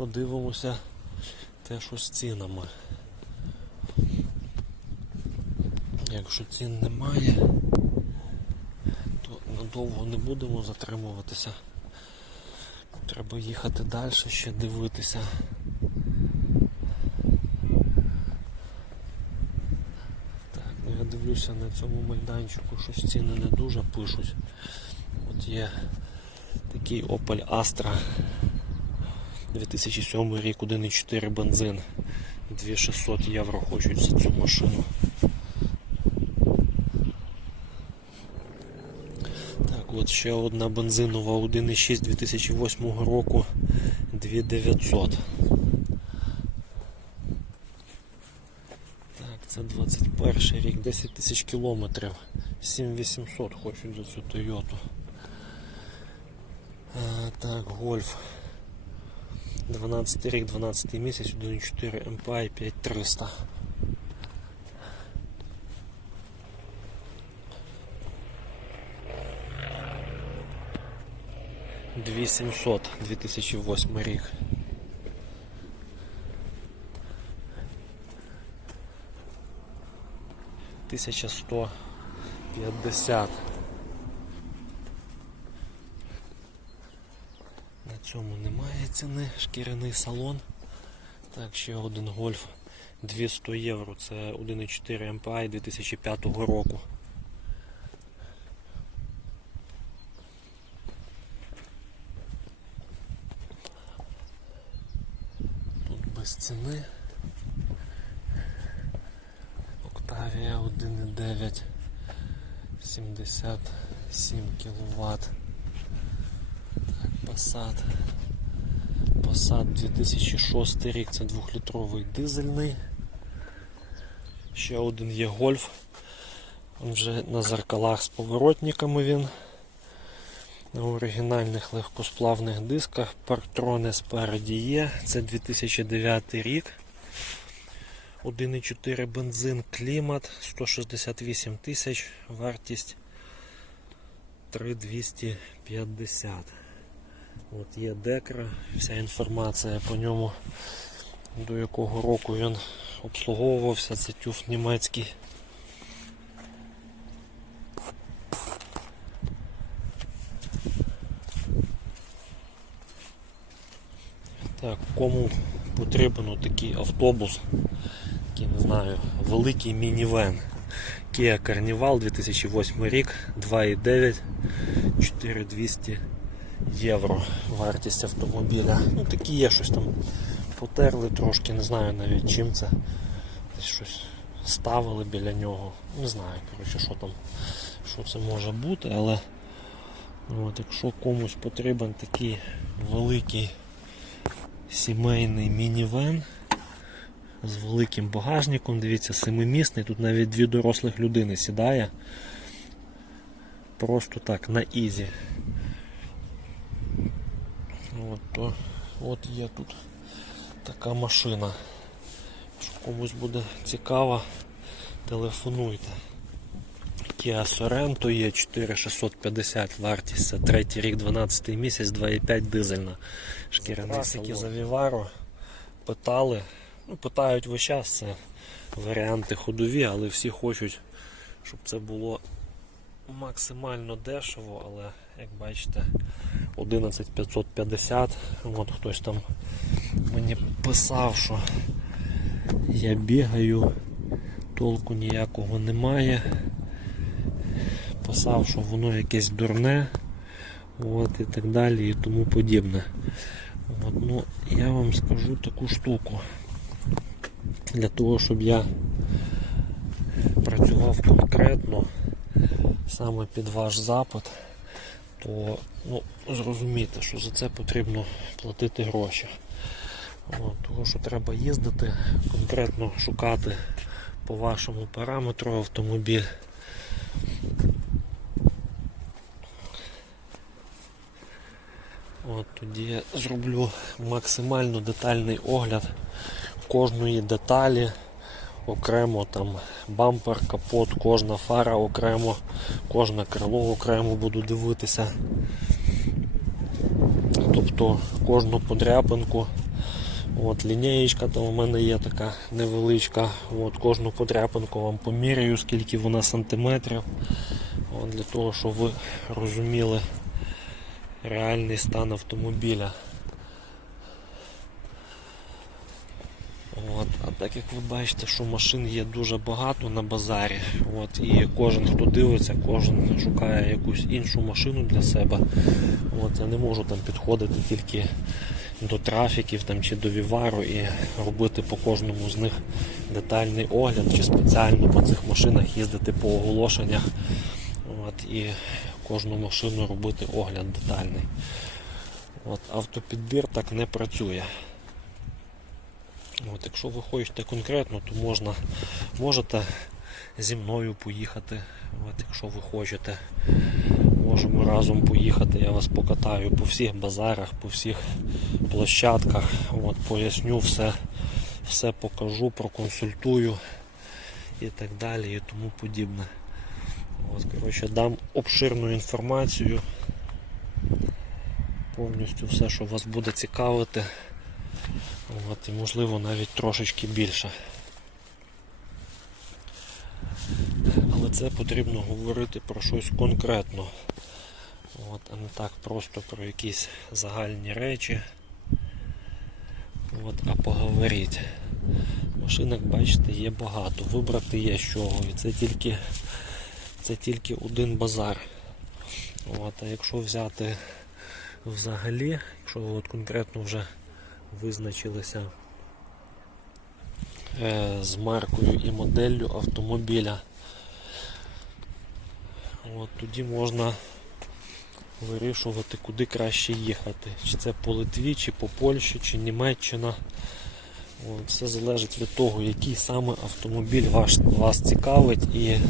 що дивимося те, що з цінами. Якщо цін немає, то надовго не будемо затримуватися. Треба їхати далі, ще дивитися. Так, ну я дивлюся на цьому майданчику, щось ціни не дуже пишуть. От є такий Opel Astra 2007 рік 1,4 бензин. 2600 євро хочуть за цю машину. Так, от ще одна бензинова 1,6 2008 року 2900. Так, це 21 рік, 10 тисяч кілометрів. 7800 хочуть за цю Тойоту. Так, гольф. 12 рік, 12 місяць, 1.4 MPI 5300. Дві 700, 2008 рік. Тисяча сто п'ятдесят. Цьому немає ціни, шкіряний салон. Так, ще один гольф 200 євро. Це 1,4 MPI 2005 року. Тут без ціни. Октавія 1,9 77 кВт. Passat. Passat 2006 рік, це 2-літровий дизельний. Ще один є гольф. Вже на зеркалах з поворотниками він. На оригінальних легкосплавних дисках. Партрони спереді є. Це 2009 рік. 1,4 бензин клімат, 168 тисяч, вартість 3250. От є декра, вся інформація по ньому, до якого року він обслуговувався, це тюф німецький. Так, кому потрібен такий автобус, такий, не знаю, великий мінівен. Kia Carnival 2008 рік, 2,9, 4200 євро вартість автомобіля. Ну такі є щось там потерли трошки, не знаю навіть чим це. Десь щось ставили біля нього. Не знаю, коротше, що там, що це може бути, але от, якщо комусь потрібен такий великий сімейний мінівен з великим багажником, дивіться, семимісний, тут навіть дві дорослих людини сідає. Просто так, на ізі. От, то, от є тут така машина. Якщо комусь буде цікаво, телефонуйте. Kia Sorento є 4650 вартість, це третій рік, 12 місяць, 2,5 дизельна. Шкіряний салон. Завіваро питали. Ну, питають весь час, це варіанти ходові, але всі хочуть, щоб це було максимально дешево, але як бачите 11550. От хтось там мені писав, що я бігаю, толку ніякого немає. Писав, що воно якесь дурне, от, і так далі і тому подібне. От, ну, я вам скажу таку штуку. Для того, щоб я працював конкретно саме під ваш запит, то ну, зрозумійте, що за це потрібно платити гроші. От, тому що треба їздити, конкретно шукати по вашому параметру автомобіль. От Тоді зроблю максимально детальний огляд кожної деталі, окремо там бампер, капот, кожна фара окремо, кожне крило окремо буду дивитися. Тобто кожну подряпинку. От, лінієчка там у мене є така невеличка. От, кожну подряпинку вам поміряю, скільки вона сантиметрів. От, для того, щоб ви розуміли реальний стан автомобіля. От, а так як ви бачите, що машин є дуже багато на базарі. От, і кожен, хто дивиться, кожен шукає якусь іншу машину для себе. От, я не можу там підходити тільки до трафіків там, чи до вівару і робити по кожному з них детальний огляд, чи спеціально по цих машинах їздити по оголошеннях. От, і кожну машину робити огляд детальний. От, автопідбір так не працює. От, якщо ви хочете конкретно, то можна, можете зі мною поїхати. От, якщо ви хочете, можемо разом поїхати. Я вас покатаю по всіх базарах, по всіх площадках. От, поясню все, все покажу, проконсультую і так далі і тому подібне. От, коротше, дам обширну інформацію. Повністю все, що вас буде цікавити. От, і можливо навіть трошечки більше. Але це потрібно говорити про щось конкретно. От, а не так просто про якісь загальні речі. От, а поговорити. Машинок, бачите, є багато. Вибрати є з чого. І це тільки, це тільки один базар. От, а якщо взяти взагалі, якщо от конкретно вже визначилися е, з маркою і моделлю автомобіля. От, тоді можна вирішувати, куди краще їхати. Чи це по Литві, чи по Польщі, чи Німеччина. От, Все залежить від того, який саме автомобіль ваш, вас цікавить і е,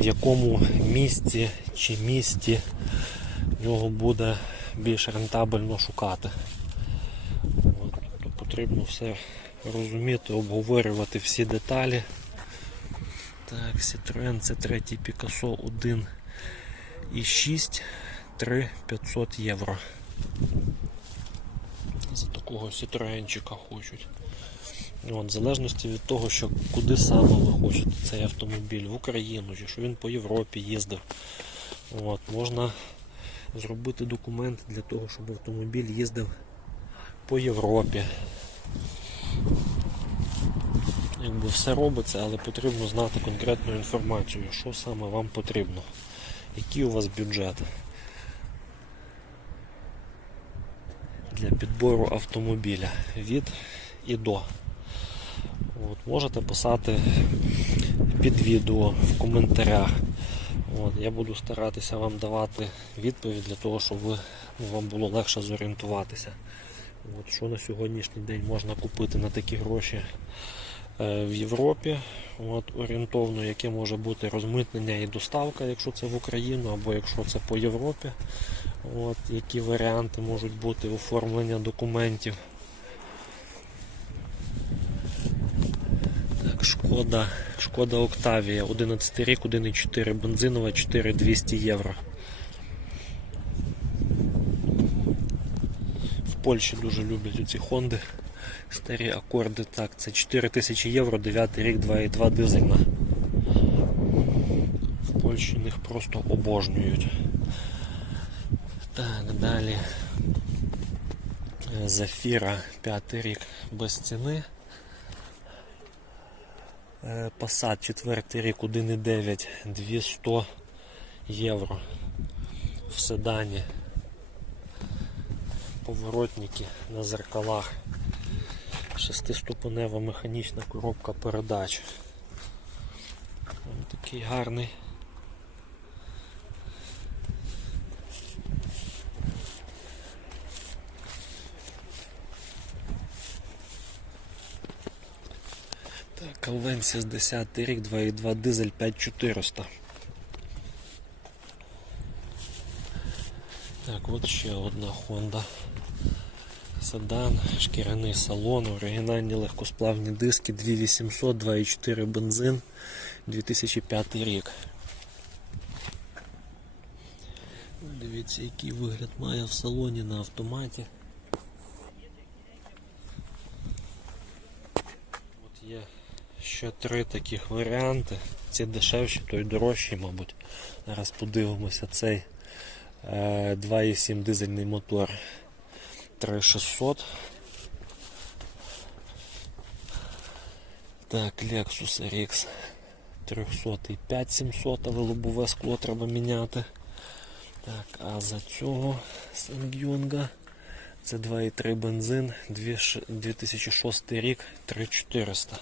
в якому місці чи місті його буде більш рентабельно шукати. От, потрібно все розуміти, обговорювати всі деталі. Так, Citroen це третій Picasso 1 і 6 3 500 євро. За такого Citroenчика хочуть. От, в залежності від того, що куди саме ви хочете цей автомобіль, в Україну, чи що він по Європі їздив. От, можна зробити документ для того, щоб автомобіль їздив по Європі. Якби все робиться, але потрібно знати конкретну інформацію, що саме вам потрібно, який у вас бюджет для підбору автомобіля від і до. От, можете писати під відео в коментарях. От, я буду старатися вам давати відповідь для того, щоб ви, ну, вам було легше зорієнтуватися. От, що на сьогоднішній день можна купити на такі гроші е, в Європі. От, орієнтовно, яке може бути розмитнення і доставка, якщо це в Україну, або якщо це по Європі. От, які варіанти можуть бути оформлення документів. Так, Шкода, Шкода Октавія, 11 рік, 1,4 бензинова, 4200 євро. Польщі дуже люблять ці Хонди. Старі акорди. Так, це 4000 євро, 9 рік, 2,2 дизельна. В Польщі їх просто обожнюють. Так, далі. Зафіра, 5 рік без ціни. Е, Passat 4 рік 1,9 200 євро в седані. Поворотники на зеркалах. Шестиступенева механічна коробка передач. Ось такий гарний. Так, Alvensis 10 рік, 2,2 дизель 5400. Так, от ще одна Honda. Седан, шкіряний салон, оригінальні легкосплавні диски 2800, 2,4 бензин, 2005 рік. Дивіться, який вигляд має в салоні на автоматі. От є ще три таких варіанти. Ці дешевші, той дорожчий, мабуть. Зараз подивимося цей 2,7 дизельний мотор 3600. Так, Lexus RX 300 і 5700, але лобове скло треба міняти. Так, а за цього Сангюнга це 2,3 бензин, 2006 рік, 3400.